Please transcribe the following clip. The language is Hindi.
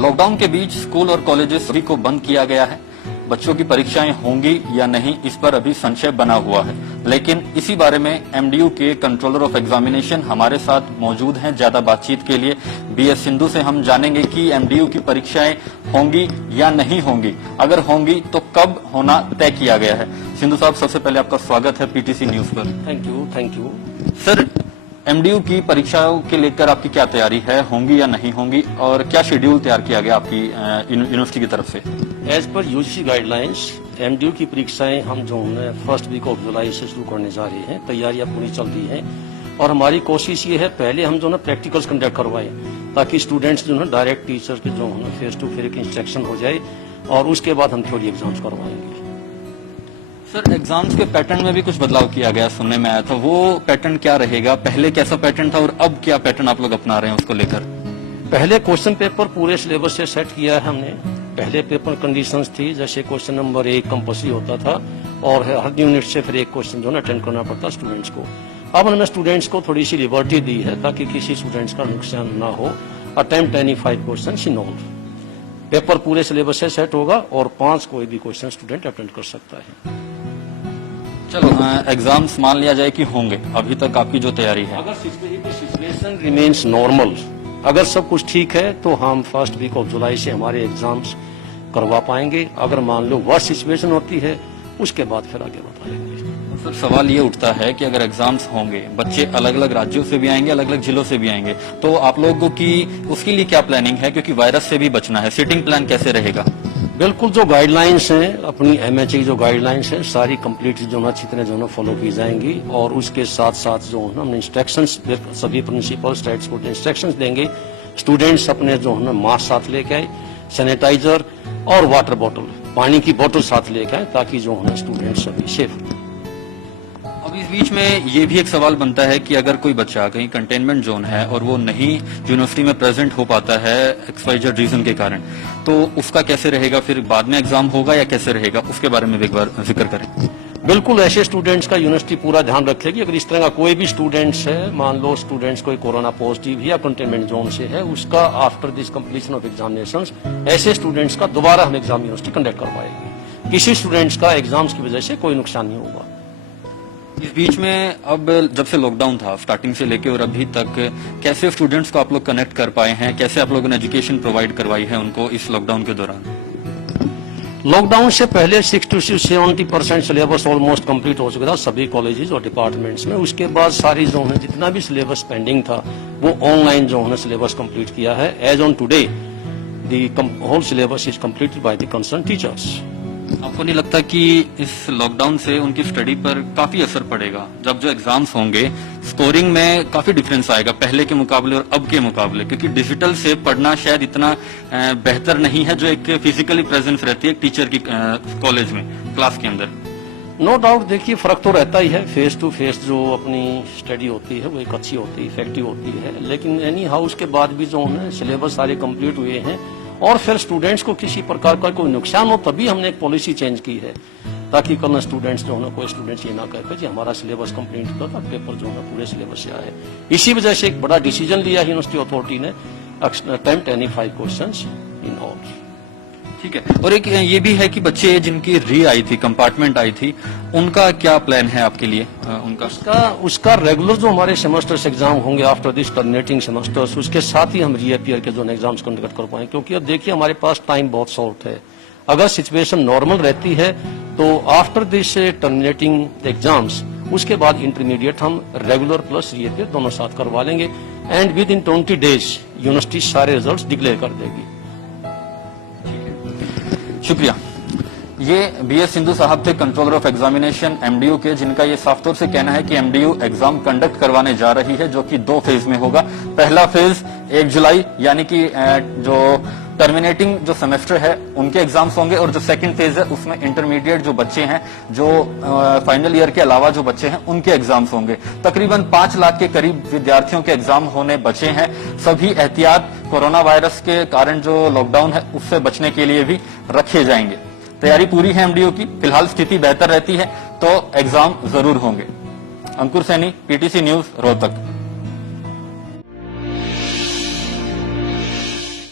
लॉकडाउन के बीच स्कूल और कॉलेजेस सभी को बंद किया गया है। बच्चों की परीक्षाएं होंगी या नहीं, इस पर अभी संशय बना हुआ है। लेकिन इसी बारे में एमडीयू के कंट्रोलर ऑफ एग्जामिनेशन हमारे साथ मौजूद हैं। ज्यादा बातचीत के लिए बीएस सिंधु से हम जानेंगे कि एमडीयू की परीक्षाएं होंगी या नहीं होंगी। अगर होंगी तो कब होना तय किया गया है। सिंधु साहब, सबसे पहले आपका स्वागत है पीटीसी न्यूज पर। थैंक यू सर, एमडीयू की परीक्षाओं के लेकर आपकी क्या तैयारी है, होंगी या नहीं होंगी, और क्या शेड्यूल तैयार किया गया आपकी यूनिवर्सिटी की तरफ से? As per UGC guidelines MDU की परीक्षाएं हम जो है फर्स्ट वीक ऑफ जुलाई से शुरू करने जा रहे हैं। तैयारियां पूरी चल रही हैं और हमारी कोशिश ये है पहले हम जो है प्रैक्टिकल्स कंडक्ट करवाएं ताकि स्टूडेंट्स जो है डायरेक्ट टीचर के जो है फेस टू फेस इंस्ट्रक्शन हो जाए और उसके बाद हम थ्योरी एग्जाम्स करवाएंगे। सर, एग्जाम्स के पैटर्न में भी कुछ बदलाव किया गया, सुनने में आया था। वो पैटर्न क्या रहेगा? पहले कैसा पैटर्न था और अब क्या पैटर्न आप लोग अपना रहे हैं उसको लेकर? पहले क्वेश्चन पेपर पूरे सिलेबस से सेट किया है हमने। पहले पेपर कंडीशंस थी, जैसे क्वेश्चन नंबर 1 कंपल्सरी होता था और हर यूनिट से फिर एक क्वेश्चन जो है अटेंड करना पड़ता स्टूडेंट्स को। अब हमने स्टूडेंट्स को थोड़ी सी लिबर्टी दी है ताकि किसी स्टूडेंट्स का नुकसान ना हो। Attempt any 5 question in all. Paper पूरे सिलेबस से सेट होगा और 5 कोई भी क्वेश्चन स्टूडेंट अटेंड कर सकता है। चलो, एग्जाम्स मान लिया जाए कि होंगे, अभी तक आपकी जो तैयारी है? अगर सिचुएशन रिमेन्स नॉर्मल, अगर सब कुछ ठीक है तो हम फर्स्ट वीक ऑफ जुलाई से हमारे एग्जाम्स करवा पाएंगे। अगर मान लो वर्स्ट सिचुएशन होती है उसके बाद फिर आगे बताएंगे। सर, सवाल ये उठता है कि अगर एग्जाम्स होंगे, बच्चे अलग अलग राज्यों से भी आएंगे, अलग अलग जिलों से भी आएंगे, तो आप लोगों की उसके लिए क्या प्लानिंग है? क्योंकि वायरस से भी बचना है। सीटिंग प्लान कैसे रहेगा? बिल्कुल, जो गाइडलाइंस हैं अपनी एमएचए जो गाइडलाइंस हैं सारी कंप्लीट जो है चित्र जो है फॉलो की जाएंगी और उसके साथ साथ जो है हमने इंस्ट्रक्शंस सभी प्रिंसिपल स्टाफ्स को इंस्ट्रक्शंस देंगे। स्टूडेंट्स अपने जो है मास्क साथ लेके आए, सैनिटाइजर और वाटर बॉटल, पानी की बोतल साथ लेके आए ताकि जो है स्टूडेंट्स सभी सेफ। अब इस बीच में ये भी एक सवाल बनता है कि अगर कोई बच्चा कहीं कंटेनमेंट जोन है और वो नहीं यूनिवर्सिटी में प्रेजेंट हो पाता है XYZ रीजन के कारण, तो उसका कैसे रहेगा? फिर बाद में एग्जाम होगा या कैसे रहेगा? उसके बारे में एक बार जिक्र करें। बिल्कुल, ऐसे स्टूडेंट्स का यूनिवर्सिटी पूरा ध्यान रखेगी। अगर इस तरह का कोई भी स्टूडेंट्स है, मान लो स्टूडेंट्स कोई कोरोना पॉजिटिव या कंटेनमेंट जोन से है, उसका after this completion of examinations ऐसे स्टूडेंट्स का दोबारा हम एग्जाम यूनिवर्सिटी कंडक्ट करवाएगी। किसी स्टूडेंट्स का एग्जाम्स की वजह से कोई नुकसान नहीं होगा। इस बीच में अब जब से लॉकडाउन था, स्टार्टिंग से लेके और अभी तक, कैसे स्टूडेंट्स को आप लोग कनेक्ट कर पाए हैं? कैसे आप लोगों ने एजुकेशन प्रोवाइड करवाई है उनको इस लॉकडाउन के दौरान? लॉकडाउन से पहले 60 से 70% सिलेबस ऑलमोस्ट कंप्लीट हो चुका था सभी कॉलेजेस और डिपार्टमेंट्स में। उसके बाद सारी जो है जितना भी सिलेबस पेंडिंग था वो ऑनलाइन जो है सिलेबस कंप्लीट किया है। As on today the whole syllabus is completed by the concern teachers. आपको नहीं लगता कि इस लॉकडाउन से उनकी स्टडी पर काफी असर पड़ेगा? जब जो एग्जाम्स होंगे, स्कोरिंग में काफी डिफरेंस आएगा पहले के मुकाबले और अब के मुकाबले, क्योंकि डिजिटल से पढ़ना शायद इतना बेहतर नहीं है जो एक फिजिकली प्रेजेंस रहती है एक टीचर की कॉलेज में, क्लास के अंदर। नो डाउट, देखिए फर्क तो रहता ही है। फेस टू फेस जो अपनी स्टडी होती है वो एक अच्छी होती है, इफेक्टिव होती है। लेकिन एनी हाउस के बाद भी जो है सिलेबस सारे कंप्लीट हुए हैं और फिर स्टूडेंट्स को किसी प्रकार का कोई नुकसान हो तभी हमने एक पॉलिसी चेंज की है ताकि कल स्टूडेंट्स जो है कोई स्टूडेंट्स ये ना कहे कि हमारा सिलेबस कंप्लीट होता था, पेपर जो है पूरे सिलेबस से आए। इसी वजह से एक बड़ा डिसीजन लिया यूनिवर्सिटी अथॉरिटी ने, attempt any 5 questions in all. ठीक है। और एक ये भी है कि बच्चे जिनकी री आई थी, कंपार्टमेंट आई थी, उनका क्या प्लान है आपके लिए? उसका रेगुलर जो हमारे सेमेस्टर्स एग्जाम होंगे आफ्टर दिस टर्मिनेटिंग सेमेस्टर्स, उसके साथ ही हम रीअपियर के जो एग्जाम्स कंडक्ट कर पाएंगे। क्योंकि अब देखिए हमारे पास टाइम बहुत शॉर्ट है। अगर सिचुएशन नॉर्मल रहती है तो आफ्टर दिस टर्मिनेटिंग एग्जाम्स उसके बाद इंटरमीडिएट हम रेगुलर प्लस रीअपियर दोनों साथ करवा लेंगे and with in 20 days university सारे रिजल्ट डिक्लेयर कर देगी। शुक्रिया। ये बीएस सिंधु साहब थे, कंट्रोलर ऑफ एग्जामिनेशन एमडीयू के, जिनका ये साफ तौर से कहना है कि एमडीयू एग्जाम कंडक्ट करवाने जा रही है, जो कि 2 फेज में होगा। पहला फेज 1 जुलाई यानी कि जो टर्मिनेटिंग जो सेमेस्टर है उनके एग्जाम्स होंगे, और जो सेकंड फेज है उसमें इंटरमीडिएट जो बच्चे हैं, जो फाइनल ईयर के अलावा जो बच्चे हैं उनके एग्जाम्स होंगे। तकरीबन 5 लाख के करीब विद्यार्थियों के एग्जाम होने बचे हैं। सभी एहतियात कोरोना वायरस के कारण जो लॉकडाउन है उससे बचने के लिए भी रखे जाएंगे। तैयारी पूरी है एमडीयू की। फिलहाल स्थिति बेहतर रहती है तो एग्जाम जरूर होंगे। अंकुर सैनी, पीटीसी न्यूज, रोहतक।